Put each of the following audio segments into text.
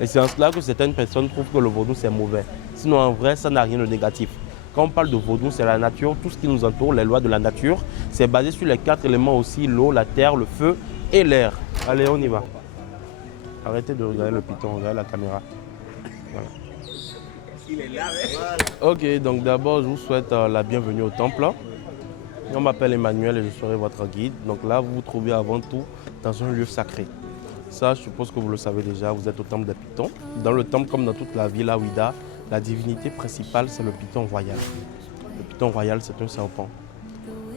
Et c'est en cela que certaines personnes trouvent que le vaudou c'est mauvais. Sinon en vrai, ça n'a rien de négatif. Quand on parle de vaudou, c'est la nature, tout ce qui nous entoure, les lois de la nature. C'est basé sur les 4 éléments aussi, l'eau, la terre, le feu et l'air. Allez, on y va. Arrêtez de regarder le python, regardez la caméra. Voilà. Il est là, ok, donc d'abord, je vous souhaite la bienvenue au temple. Je m'appelle Emmanuel et je serai votre guide. Donc là, vous vous trouvez avant tout dans un lieu sacré. Ça, je suppose que vous le savez déjà, vous êtes au temple des pythons. Dans le temple, comme dans toute la ville à Ouida, la divinité principale, c'est le python royal. Le python royal, c'est un serpent.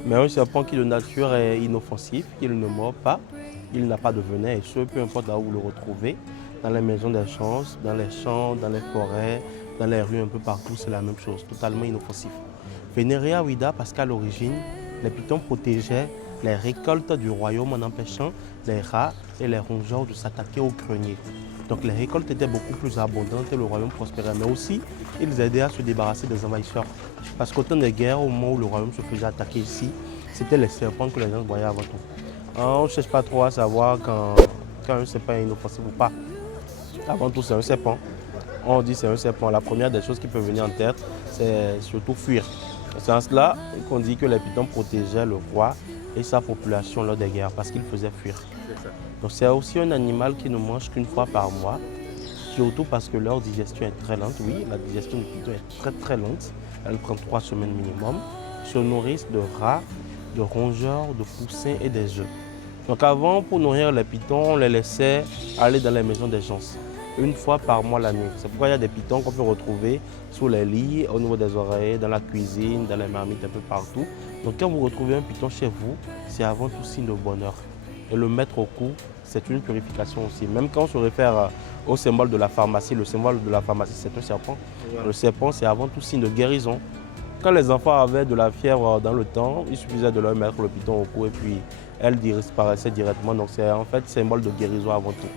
Mais un serpent qui de nature est inoffensif, il ne mord pas, il n'a pas de venin, et ce, peu importe là où vous le retrouvez, dans les maisons d'échange, dans les champs, dans les forêts, dans les rues, un peu partout, c'est la même chose, totalement inoffensif. Vénéré à Ouida parce qu'à l'origine, les pythons protégeaient les récoltes du royaume en empêchant les rats et les rongeurs de s'attaquer aux greniers. Donc les récoltes étaient beaucoup plus abondantes et le royaume prospérait. Mais aussi, ils aidaient à se débarrasser des envahisseurs. Parce qu'au temps des guerres, au moment où le royaume se faisait attaquer ici, c'était les serpents que les gens voyaient avant tout. On ne cherche pas trop à savoir quand un serpent est inoffensif ou pas. Avant tout, c'est un serpent. On dit c'est un serpent. La première des choses qui peut venir en tête, c'est surtout fuir. C'est en cela qu'on dit que les pythons protégeaient le roi et sa population lors des guerres parce qu'ils faisaient fuir. Donc c'est aussi un animal qui ne mange qu'une fois par mois, surtout parce que leur digestion est très lente. Oui, la digestion du python est très très lente. Elle prend 3 semaines minimum. Ils se nourrissent de rats, de rongeurs, de poussins et des œufs. Donc avant, pour nourrir les pythons, on les laissait aller dans les maisons des gens. Une fois par mois la nuit. C'est pourquoi il y a des pythons qu'on peut retrouver sous les lits, au niveau des oreillers, dans la cuisine, dans les marmites, un peu partout. Donc quand vous retrouvez un python chez vous, c'est avant tout signe de bonheur. Et le mettre au cou, c'est une purification aussi. Même quand on se réfère au symbole de la pharmacie, le symbole de la pharmacie, c'est un serpent. Le serpent, c'est avant tout signe de guérison. Quand les enfants avaient de la fièvre dans le temps, il suffisait de leur mettre le python au cou et puis elle disparaissait directement. Donc c'est en fait symbole de guérison avant tout.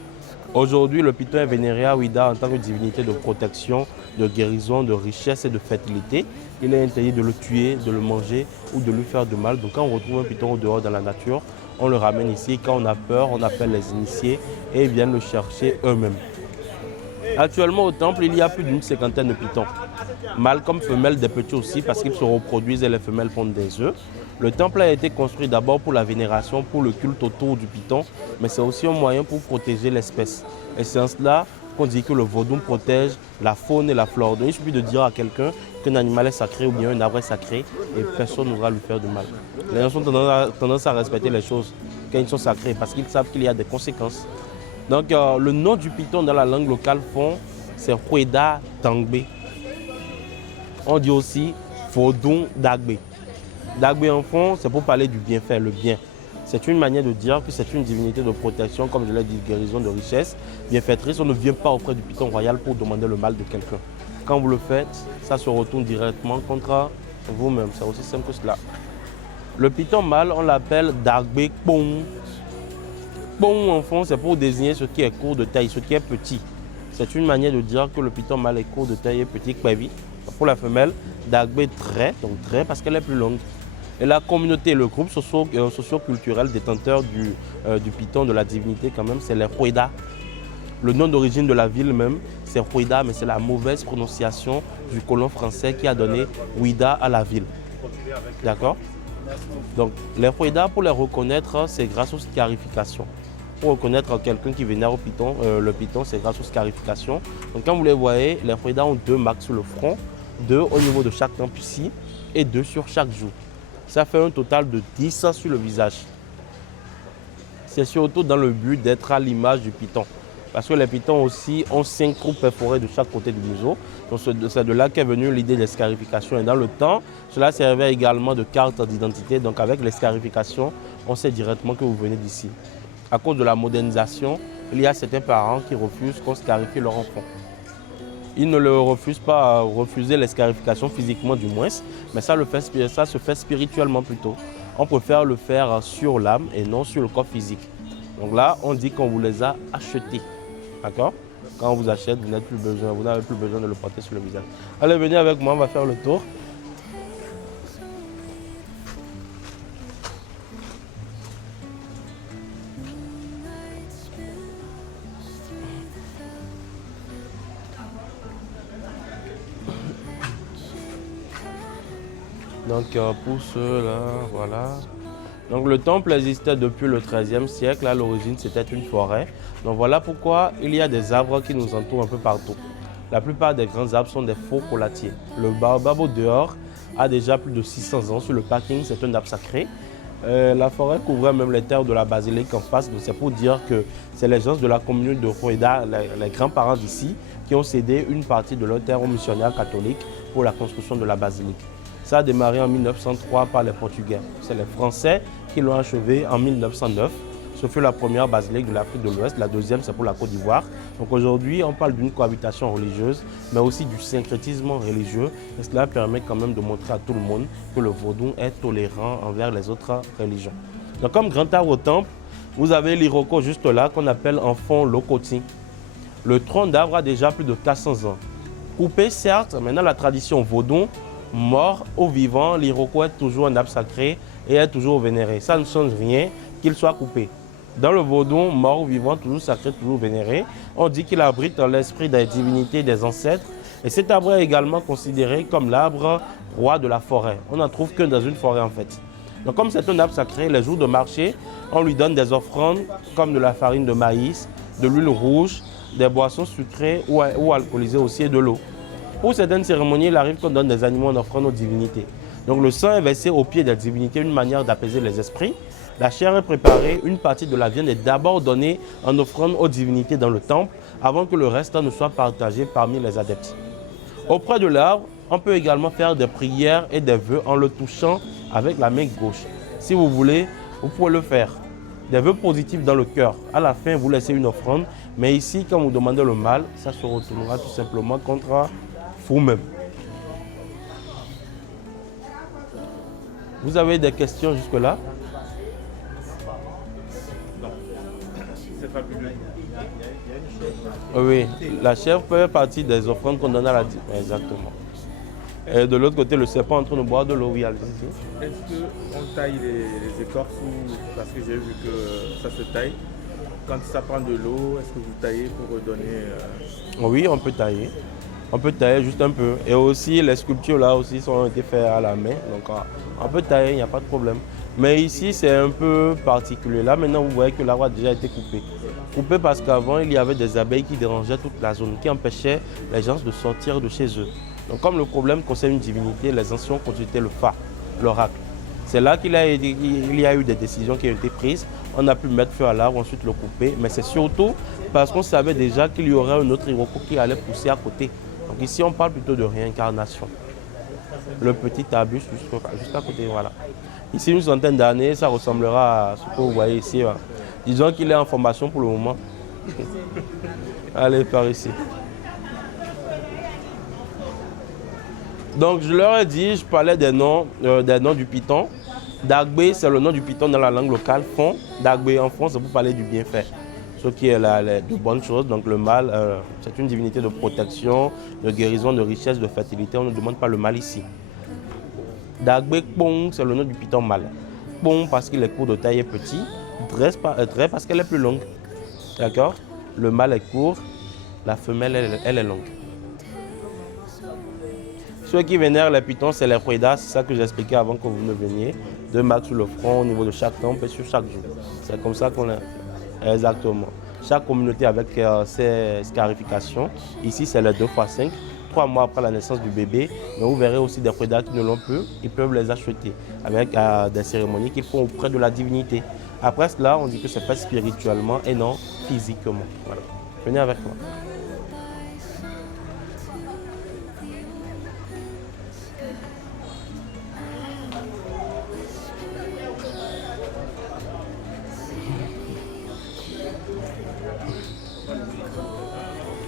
Aujourd'hui, le python est vénéré à Ouida en tant que divinité de protection, de guérison, de richesse et de fertilité. Il est interdit de le tuer, de le manger ou de lui faire de mal. Donc quand on retrouve un python au dehors dans la nature, on le ramène ici. Quand on a peur, on appelle les initiés et ils viennent le chercher eux-mêmes. Actuellement au temple, il y a plus d'une cinquantaine de pythons. Mâles comme femelles, des petits aussi parce qu'ils se reproduisent et les femelles pondent des œufs. Le temple a été construit d'abord pour la vénération, pour le culte autour du python, mais c'est aussi un moyen pour protéger l'espèce. Et c'est en cela qu'on dit que le vaudou protège la faune et la flore. Donc il suffit de dire à quelqu'un qu'un animal est sacré ou bien un arbre est sacré et personne n'osera lui faire du mal. Les gens ont tendance à respecter les choses quand ils sont sacrés parce qu'ils savent qu'il y a des conséquences. Donc le nom du python dans la langue locale fond, c'est Hueda Dangbe. On dit aussi Vaudou Dagbe. Dagbe en fond, c'est pour parler du bienfait, le bien. C'est une manière de dire que c'est une divinité de protection, comme je l'ai dit, guérison, de richesse, bienfaitrice. On ne vient pas auprès du python royal pour demander le mal de quelqu'un. Quand vous le faites, ça se retourne directement contre vous-même. C'est aussi simple que cela. Le python mâle, on l'appelle Dagbe Pong. Pong en fond, c'est pour désigner ce qui est court de taille, ce qui est petit. C'est une manière de dire que le python mâle est court de taille et petit. Pour la femelle, Dagbe trait, donc trait parce qu'elle est plus longue. Et la communauté, le groupe socio-culturel détenteur du python, de la divinité quand même, c'est les Hueda. Le nom d'origine de la ville même, c'est Hueda, mais c'est la mauvaise prononciation du colon français qui a donné Ouida à la ville. D'accord? Donc les Hueda, pour les reconnaître, c'est grâce aux scarifications. Pour reconnaître quelqu'un qui vénère au python, le python, c'est grâce aux scarifications. Donc quand vous les voyez, les Hueda ont 2 marques sur le front, 2 au niveau de chaque temple ici et 2 sur chaque joue. Ça fait un total de 10 sur le visage. C'est surtout dans le but d'être à l'image du python. Parce que les pythons aussi ont 5 trous perforés de chaque côté du museau. Donc c'est de là qu'est venue l'idée des scarifications. Et dans le temps, cela servait également de carte d'identité. Donc avec les scarifications, on sait directement que vous venez d'ici. À cause de la modernisation, il y a certains parents qui refusent qu'on scarifie leur enfant. Ils ne le refusent pas, refuser les scarifications physiquement du moins, mais ça se fait spirituellement plutôt. On préfère le faire sur l'âme et non sur le corps physique. Donc là, on dit qu'on vous les a achetés. D'accord? Quand on vous achète, vous n'avez plus besoin de le porter sur le visage. Allez, venez avec moi, on va faire le tour. Donc pour ceux-là, voilà. Donc le temple existait depuis le XIIIe siècle. À l'origine, c'était une forêt. Donc voilà pourquoi il y a des arbres qui nous entourent un peu partout. La plupart des grands arbres sont des faux collatiers. Le baobab au dehors a déjà plus de 600 ans. Sur le parking, c'est un arbre sacré. La forêt couvrait même les terres de la basilique en face. C'est pour dire que c'est les gens de la commune de Rueda, les grands-parents d'ici, qui ont cédé une partie de leurs terres aux missionnaires catholiques pour la construction de la basilique. Ça a démarré en 1903 par les Portugais. C'est les Français qui l'ont achevé en 1909. Ce fut la première basilique de l'Afrique de l'Ouest. La deuxième, c'est pour la Côte d'Ivoire. Donc aujourd'hui, on parle d'une cohabitation religieuse, mais aussi du syncrétisme religieux. Et cela permet quand même de montrer à tout le monde que le vaudou est tolérant envers les autres religions. Donc comme grand arbre au temple, vous avez l'iroko juste là, qu'on appelle en fond l'okoti. Le tronc d'arbre a déjà plus de 400 ans. Coupé, certes, maintenant la tradition vaudou, mort ou vivant, l'iroko est toujours un arbre sacré et est toujours vénéré. Ça ne change rien qu'il soit coupé. Dans le vaudou, mort ou vivant, toujours sacré, toujours vénéré, on dit qu'il abrite l'esprit des divinités des ancêtres. Et cet arbre est également considéré comme l'arbre roi de la forêt. On n'en trouve que dans une forêt en fait. Donc comme c'est un arbre sacré, les jours de marché, on lui donne des offrandes comme de la farine de maïs, de l'huile rouge, des boissons sucrées ou alcoolisées aussi et de l'eau. Pour certaines cérémonies, il arrive qu'on donne des animaux en offrande aux divinités. Donc le sang est versé au pied des divinités, une manière d'apaiser les esprits. La chair est préparée, une partie de la viande est d'abord donnée en offrande aux divinités dans le temple avant que le reste ne soit partagé parmi les adeptes. Auprès de l'arbre, on peut également faire des prières et des vœux en le touchant avec la main gauche. Si vous voulez, vous pouvez le faire. Des vœux positifs dans le cœur. À la fin, vous laissez une offrande, mais ici, quand vous demandez le mal, ça se retournera tout simplement contre vous-même. Vous avez des questions jusque-là? Oui, la chèvre fait partie des offrandes qu'on donne à la divinité. Exactement. Et de l'autre côté, le serpent en train de boire de l'eau. Oui, est-ce qu'on taille les écorces ou parce que j'ai vu que ça se taille? Quand ça prend de l'eau, est-ce que vous taillez pour redonner Oui, on peut tailler. On peut tailler juste un peu. Et aussi, les sculptures là aussi ont été faites à la main. Donc, on peut tailler, il n'y a pas de problème. Mais ici, c'est un peu particulier. Là, maintenant, vous voyez que l'arbre a déjà été coupé. Coupé parce qu'avant, il y avait des abeilles qui dérangeaient toute la zone, qui empêchaient les gens de sortir de chez eux. Donc, comme le problème concerne une divinité, les anciens ont consulté le Fa, l'oracle. C'est là qu'il y a eu des décisions qui ont été prises. On a pu mettre feu à l'arbre, ensuite le couper. Mais c'est surtout parce qu'on savait déjà qu'il y aurait un autre iroko qui allait pousser à côté. Donc ici, on parle plutôt de réincarnation. Le petit arbuste juste à côté, voilà. Ici, une centaine d'années, ça ressemblera à ce que vous voyez ici. Voilà. Disons qu'il est en formation pour le moment. Allez, par ici. Donc, je leur ai dit, je parlais des noms du python. Dagbe, c'est le nom du python dans la langue locale. Fon, Dagbe en fond, c'est pour parler du bienfait. Ce qui est de bonnes choses. Donc, le mal, c'est une divinité de protection, de guérison, de richesse, de fertilité. On ne demande pas le mal ici. Dagbe Kpong, c'est le nom du python mâle. Kpong parce qu'il est court de taille et petit. Dre parce qu'elle est plus longue. D'accord? Le mâle est court, la femelle, elle est longue. Ceux qui vénèrent les pythons, c'est les Rueda, c'est ça que j'expliquais avant que vous ne veniez. 2 marques sur le front au niveau de chaque temple et sur chaque jour. C'est comme ça qu'on est. Exactement. Chaque communauté avec ses scarifications. Ici, c'est les 2x5. 3 mois après la naissance du bébé. Mais vous verrez aussi des prédateurs qui ne l'ont plus. Ils peuvent les acheter avec des cérémonies qu'ils font auprès de la divinité. Après cela, on dit que c'est fait spirituellement et non physiquement. Voilà. Venez avec moi.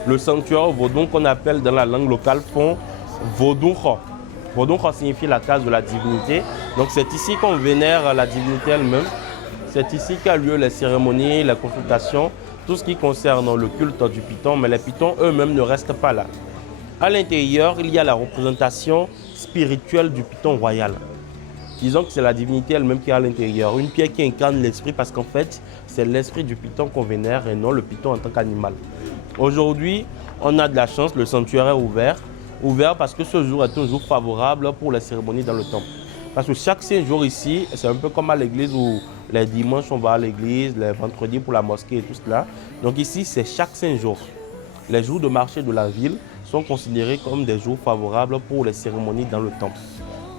Le sanctuaire vaudou qu'on appelle dans la langue locale font vaudoucho. Vaudoucho signifie la case de la divinité. Donc c'est ici qu'on vénère la divinité elle-même. C'est ici qu'a lieu les cérémonies, les consultations, tout ce qui concerne le culte du python. Mais les pythons eux-mêmes ne restent pas là. À l'intérieur, il y a la représentation spirituelle du python royal. Disons que c'est la divinité elle-même qui est à l'intérieur. Une pierre qui incarne l'esprit parce qu'en fait, c'est l'esprit du python qu'on vénère et non le python en tant qu'animal. Aujourd'hui, on a de la chance, le sanctuaire est ouvert. Ouvert parce que ce jour est un jour favorable pour les cérémonies dans le temple. Parce que chaque 5 jours ici, c'est un peu comme à l'église où les dimanches on va à l'église, les vendredis pour la mosquée et tout cela. Donc ici, c'est chaque 5 jours. Les jours de marché de la ville sont considérés comme des jours favorables pour les cérémonies dans le temple.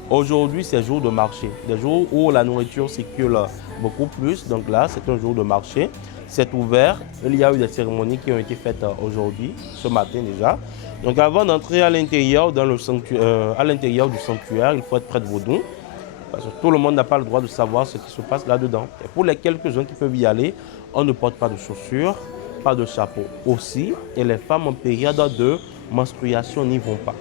Aujourd'hui, c'est jour de marché, des jours où la nourriture circule beaucoup plus. Donc là, c'est un jour de marché. C'est ouvert. Il y a eu des cérémonies qui ont été faites aujourd'hui, ce matin déjà. Donc avant d'entrer à l'intérieur du sanctuaire, il faut être prêtre vaudou. Parce que tout le monde n'a pas le droit de savoir ce qui se passe là-dedans. Et pour les quelques-uns qui peuvent y aller, on ne porte pas de chaussures, pas de chapeau aussi. Et les femmes en période de menstruation n'y vont pas.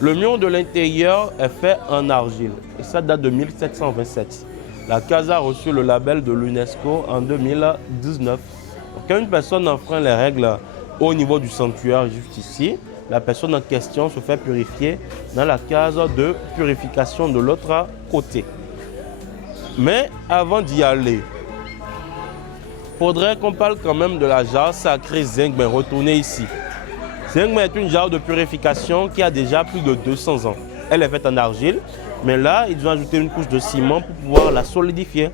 Le mur de l'intérieur est fait en argile et ça date de 1727. La casa a reçu le label de l'UNESCO en 2019. Quand une personne enfreint les règles au niveau du sanctuaire juste ici, la personne en question se fait purifier dans la case de purification de l'autre côté. Mais avant d'y aller, il faudrait qu'on parle quand même de la jarre sacrée Zengmen retournée ici. Zengmen est une jarre de purification qui a déjà plus de 200 ans. Elle est faite en argile, mais là, ils ont ajouté une couche de ciment pour pouvoir la solidifier.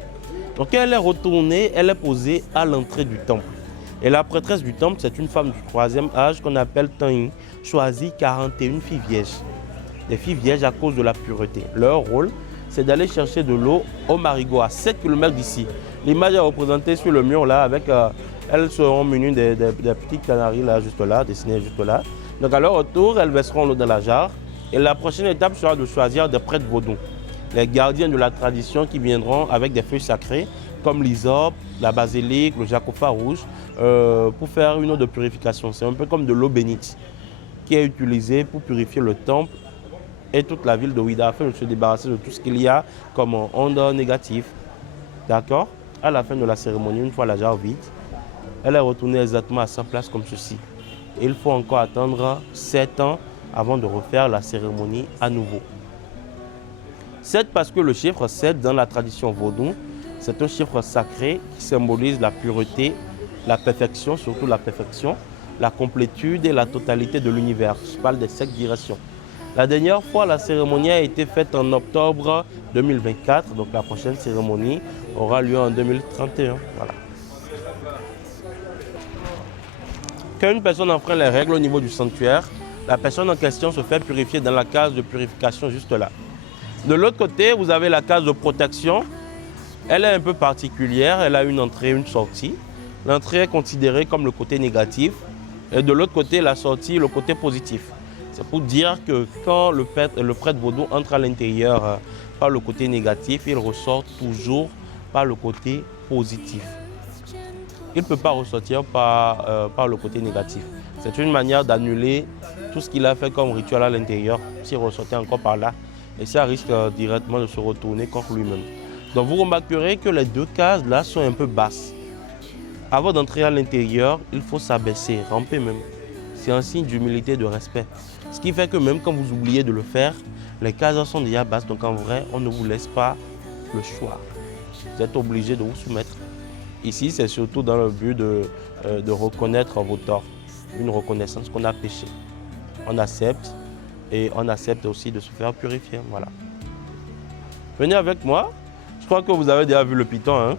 Donc quand elle est retournée, elle est posée à l'entrée du temple. Et la prêtresse du temple, c'est une femme du 3e âge qu'on appelle Tanyin, choisit 41 filles vierges. Des filles vierges à cause de la pureté. Leur rôle, c'est d'aller chercher de l'eau au marigot à 7 km d'ici. L'image est représentée sur le mur là, avec, elles seront munies des petits canaris là, juste là, dessinés juste là. Donc à leur retour, elles verseront l'eau dans la jarre. Et la prochaine étape sera de choisir des prêtres vaudous, les gardiens de la tradition qui viendront avec des feuilles sacrées comme l'hysope, la basilic, le jacopha rouge, pour faire une eau de purification. C'est un peu comme de l'eau bénite qui est utilisée pour purifier le temple et toute la ville de Ouidah afin de se débarrasser de tout ce qu'il y a comme ondes négatives. D'accord? À la fin de la cérémonie, une fois la jarre vide, elle est retournée exactement à sa place comme ceci. Et il faut encore attendre 7 ans avant de refaire la cérémonie à nouveau. 7 parce que le chiffre 7 dans la tradition vaudou, c'est un chiffre sacré qui symbolise la pureté, la perfection, surtout la perfection, la complétude et la totalité de l'univers. Je parle des 7 directions. La dernière fois, la cérémonie a été faite en octobre 2024, donc la prochaine cérémonie aura lieu en 2031. Voilà. Quand une personne enfreint les règles au niveau du sanctuaire, la personne en question se fait purifier dans la case de purification juste là. De l'autre côté, vous avez la case de protection. Elle est un peu particulière, elle a une entrée et une sortie. L'entrée est considérée comme le côté négatif et de l'autre côté, la sortie, le côté positif. C'est pour dire que quand le prêtre vaudou entre à l'intérieur par le côté négatif, il ressort toujours par le côté positif. Il ne peut pas ressortir par le côté négatif. C'est une manière d'annuler tout ce qu'il a fait comme rituel à l'intérieur, s'il ressortait encore par là. Et ça risque directement de se retourner contre lui-même. Donc vous remarquerez que les deux cases là sont un peu basses. Avant d'entrer à l'intérieur, il faut s'abaisser, ramper même. C'est un signe d'humilité et de respect. Ce qui fait que même quand vous oubliez de le faire, les cases sont déjà basses. Donc en vrai, on ne vous laisse pas le choix. Vous êtes obligé de vous soumettre. Ici, c'est surtout dans le but de reconnaître vos torts. Une reconnaissance qu'on a péché. On accepte et on accepte aussi de se faire purifier. Voilà. Venez avec moi. Je crois que vous avez déjà vu le python. Hein?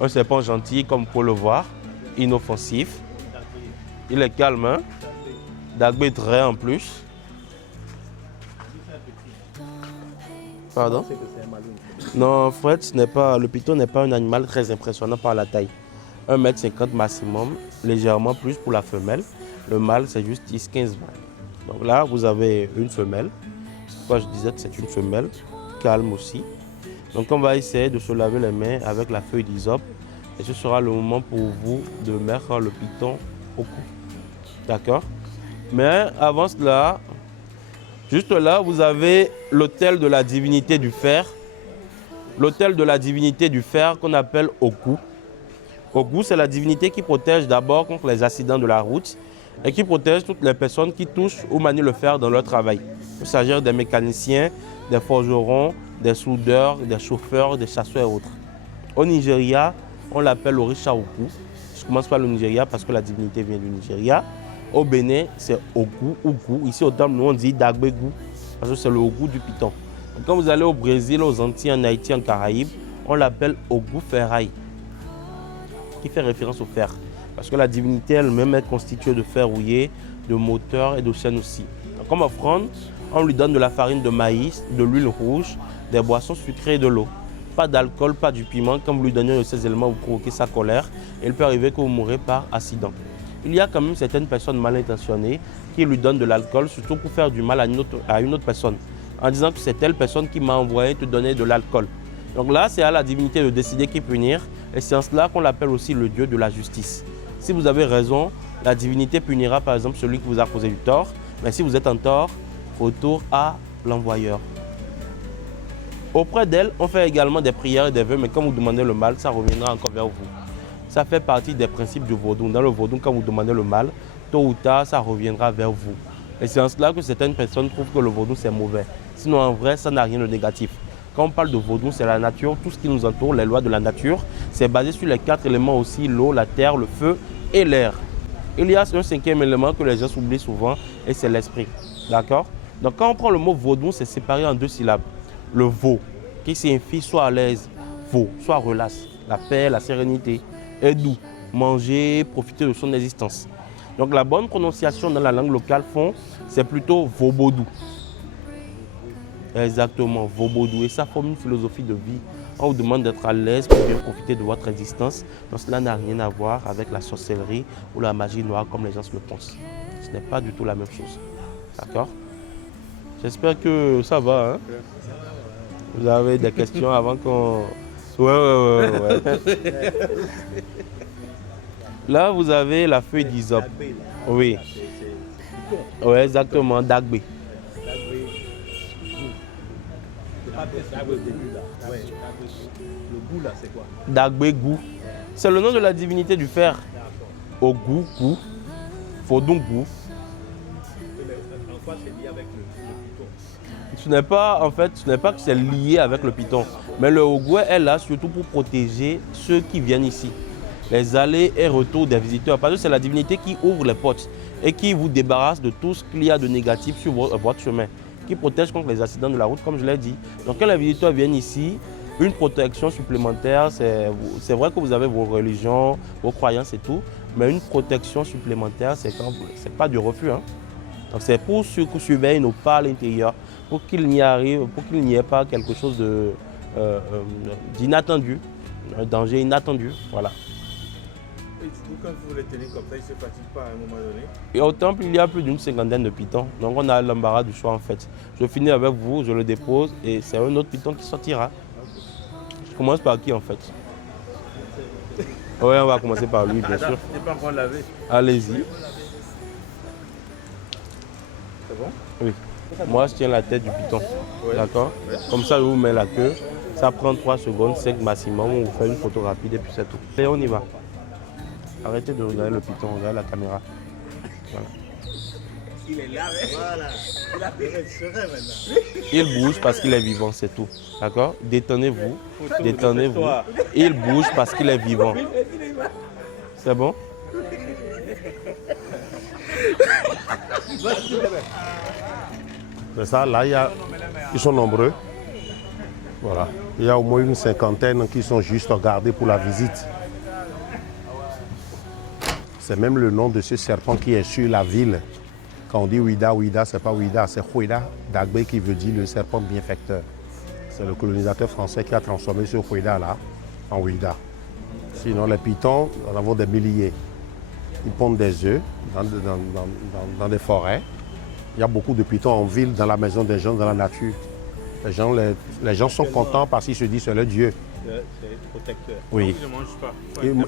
Un serpent gentil, comme vous pouvez le voir, inoffensif. Il est calme. Hein? Dagbé très en plus. Pardon? Non, Fred, le python n'est pas un animal très impressionnant par la taille. 1,50 m maximum, légèrement plus pour la femelle. Le mâle, c'est juste 10-15 mois. Donc là, vous avez une femelle. Pourquoi je disais que c'est une femelle, calme aussi. Donc on va essayer de se laver les mains avec la feuille d'hysope. Et ce sera le moment pour vous de mettre le python au cou. D'accord? Mais avant cela, juste là, vous avez l'autel de la divinité du fer. L'autel de la divinité du fer qu'on appelle Oku. Oku, c'est la divinité qui protège d'abord contre les accidents de la route et qui protège toutes les personnes qui touchent ou manient le fer dans leur travail. Il peut s'agir des mécaniciens, des forgerons, des soudeurs, des chauffeurs, des chasseurs et autres. Au Nigeria, on l'appelle Orisha Oku. Je commence par le Nigeria parce que la divinité vient du Nigeria. Au Bénin, c'est Oku, Oku. Ici au temple, nous on dit Dagbegu parce que c'est le Oku du python. Donc, quand vous allez au Brésil, aux Antilles, en Haïti, en Caraïbes, on l'appelle Ogu Ferraille, qui fait référence au fer. Parce que la divinité elle-même est constituée de fer rouillé, de moteur et de chêne aussi. Donc, comme offrande, on lui donne de la farine de maïs, de l'huile rouge, des boissons sucrées et de l'eau. Pas d'alcool, pas du piment. Quand vous lui donnez ces éléments, vous provoquez sa colère. Et il peut arriver que vous mourrez par accident. Il y a quand même certaines personnes mal intentionnées qui lui donnent de l'alcool, surtout pour faire du mal à une autre personne, en disant que c'est telle personne qui m'a envoyé te donner de l'alcool. Donc là, c'est à la divinité de décider qui punir. Et c'est en cela qu'on l'appelle aussi le dieu de la justice. Si vous avez raison, la divinité punira par exemple celui qui vous a causé du tort. Mais si vous êtes en tort, retour à l'envoyeur. Auprès d'elle, on fait également des prières et des vœux, mais quand vous demandez le mal, ça reviendra encore vers vous. Ça fait partie des principes du vaudou. Dans le vaudou, quand vous demandez le mal, tôt ou tard, ça reviendra vers vous. Et c'est en cela que certaines personnes trouvent que le vaudou, c'est mauvais. Sinon, en vrai, ça n'a rien de négatif. Quand on parle de vaudou, c'est la nature, tout ce qui nous entoure, les lois de la nature. C'est basé sur les 4 éléments aussi, l'eau, la terre, le feu et l'air. Il y a un 5e élément que les gens oublient souvent, et c'est l'esprit. D'accord? Donc quand on prend le mot vaudou, c'est séparé en 2 syllabes. Le veau, qui signifie soit à l'aise, veau, soit relax, la paix, la sérénité, et doux, manger, profiter de son existence. Donc la bonne prononciation dans la langue locale c'est plutôt vobodou. Exactement, vobodou. Et ça forme une philosophie de vie. On vous demande d'être à l'aise pour bien profiter de votre existence. Donc cela n'a rien à voir avec la sorcellerie ou la magie noire comme les gens le pensent. Ce n'est pas du tout la même chose. D'accord? J'espère que ça va. Hein? Vous avez des questions avant qu'on... Ouais. Là, vous avez la feuille d'hysope. Oui. Oui, exactement, Dagbé. Le goût là, c'est quoi? Dagbé, goût. C'est le nom de la divinité du fer. Au goût, goût. Fodon, goût. En quoi c'est lié avec le python? Ce n'est pas que c'est lié avec le python. Mais le Ogoué est là surtout pour protéger ceux qui viennent ici. Les allées et retours des visiteurs. Parce que c'est la divinité qui ouvre les portes et qui vous débarrasse de tout ce qu'il y a de négatif sur votre chemin. Qui protège contre les accidents de la route, comme je l'ai dit. Donc quand les visiteurs viennent ici, une protection supplémentaire, c'est vrai que vous avez vos religions, vos croyances et tout, mais une protection supplémentaire, c'est pas du refus. Hein. Donc c'est pour surveiller nos pas à l'intérieur, pour qu'il n'y ait pas quelque chose d'inattendu, un danger inattendu. Voilà. Et du coup, quand vous les tenez comme ça, ils ne se fatiguent pas à un moment donné? Et au temple, il y a plus d'une 50aine de pitons. Donc on a l'embarras du choix en fait. Je finis avec vous, je le dépose et c'est un autre piton qui sortira. Je commence par qui en fait? Oui, on va commencer par lui, bien sûr. Il n'est pas encore lavé. Allez-y. C'est bon? Oui. Moi, je tiens la tête du piton. Ouais. D'accord? Ouais. Comme ça, je vous mets la queue. Ça prend 3 secondes, 5 maximum. On vous fait une photo rapide et puis c'est tout. Et on y va. Arrêtez de regarder le piton, regardez la caméra. Voilà. Il est là, voilà. Il a fait serein maintenant. Il bouge parce qu'il est vivant, c'est tout. D'accord? Détendez-vous. Détendez-vous. Il bouge parce qu'il est vivant. C'est bon? C'est ça, là, ils sont nombreux. Voilà. Il y a au moins une 50aine qui sont juste gardés pour la visite. C'est même le nom de ce serpent qui est sur la ville. Quand on dit Ouida, Ouida, c'est pas Ouida, c'est Ouida Dagbé qui veut dire le serpent bienfaiteur. C'est le colonisateur français qui a transformé ce Ouida là en Ouida. Sinon, les pitons, nous en avons des milliers. Ils pondent des œufs dans des forêts. Il y a beaucoup de pitons en ville, dans la maison des gens, dans la nature. Les gens sont contents parce qu'ils se disent c'est le Dieu. C'est protecteur. Oui. Ils ne mangent pas.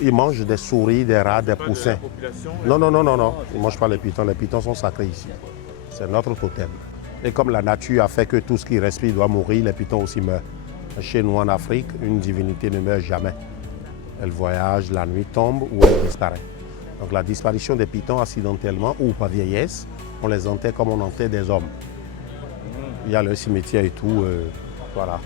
Ils mangent des souris, des rats, des Pas de la poussins. population. Non. Ils ne mangent pas les pitons. Les pitons sont sacrés ici. C'est notre totem. Et comme la nature a fait que tout ce qui respire doit mourir, les pitons aussi meurent. Chez nous en Afrique, une divinité ne meurt jamais. Elle voyage, la nuit tombe ou elle disparaît. Donc la disparition des pitons accidentellement ou par vieillesse, on les enterre comme on enterre des hommes. Il y a le cimetière et tout, voilà.